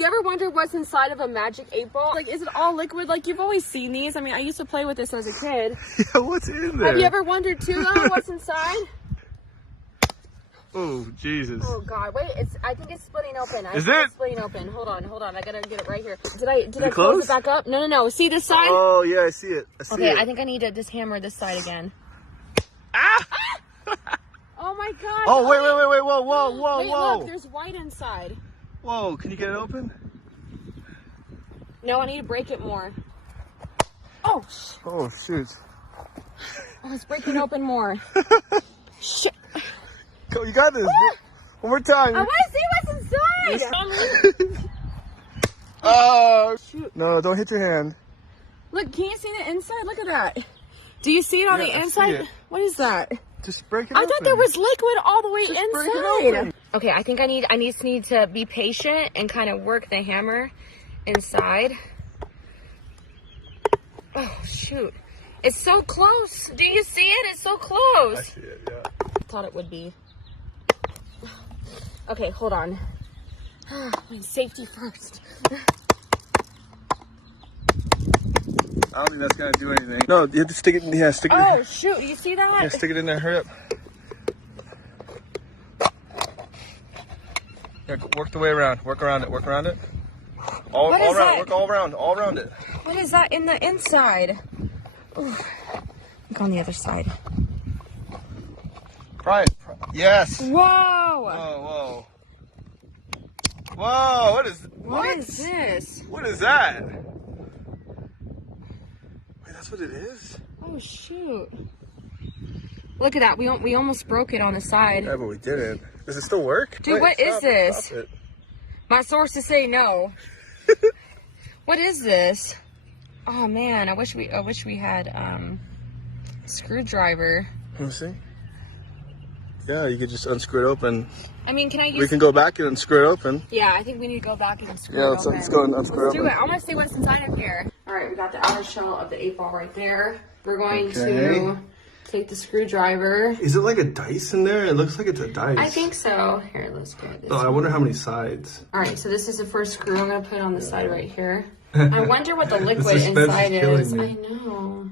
You ever wonder what's inside of a magic 8-ball? Like, is it all liquid? Like, you've always seen these. I mean, I used to play with this as a kid. Yeah, what's in there? Have you ever wondered too, though, what's inside? Oh, Jesus. Oh, God. Wait, I think it's splitting open. Is it? It's splitting open. Hold on. I gotta get it right here. Did I close it back up? No. See this side? Oh, yeah, I see it. Okay, I think I need to just hammer this side again. Ah! Oh, my God. Oh, wait. Whoa. Wait, look, there's white inside. Whoa, can you get it open? No, I need to break it more. Oh, Oh, shoot. oh, it's breaking open more. Shit. Go, you got this. One more time. I want to see what's inside. Oh, Shoot. No, don't hit your hand. Look, can you see the inside? Look at that. Do you see it on the I see inside? it. What is that? Just break it I open. thought there was liquid all the way Just break it inside. open. Okay, I think I just need to be patient and kind of work the hammer inside. Oh, shoot. It's so close. Do you see it? It's so close. I see it, yeah. I thought it would be. Okay, hold on. My safety first. I don't think that's gonna do anything. No, you have to stick it in. Yeah, stick it. Oh, shoot. You see that? Yeah, stick it in there. Hurry up. Yeah, work the way around. Work around it. All What is around. that? Work all around it. What is that in the inside? Ooh. Look on the other side. Pry it. Yes. Whoa! Whoa! What is this? What is that? Wait, that's what it is? Oh, shoot. Look at that. We almost broke it on the side. Yeah, but we didn't. Does it still work? Dude, Wait, what is this? Stop it. My sources say no. What is this? Oh man, I wish we had screwdriver. Let me see. Yeah, you could just unscrew it open. I mean, can I use? We can go back and unscrew it open. Yeah, I think we need to go back and unscrew Yeah, it open. let's go and unscrew Let's it do open. it. I want to see what's inside of here. All right, we got the outer shell of the 8-ball right there. We're going to take the screwdriver. Is it like a dice in there? It looks like it's a dice. I think so. Here, let's go. Oh, I wonder how many sides. All right, so this is the first screw. I'm gonna put it on the side right here. I wonder what the liquid suspense inside is killing is. me. I know.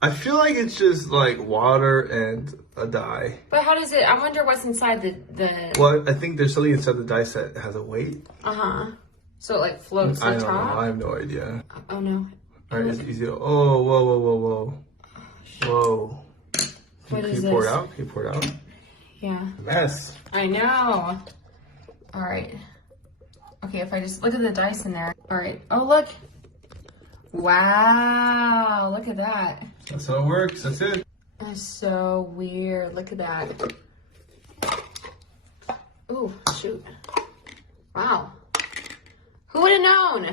I feel like it's just like water and a die. But how does it? I wonder what's inside the. Well, I think there's something inside the dice that has a weight. So it like floats I on don't know. top. I have no idea. Oh no. All right, it's easy. Oh, whoa. What Can is you pour it this? out? Can you pour it out? Yeah. Mess. I know. All right. Okay, if I just look at the dice in there. All right. Oh look. Wow. Look at that. That's how it works. That's it. That's so weird. Look at that. Ooh, shoot. Wow. Who would have known?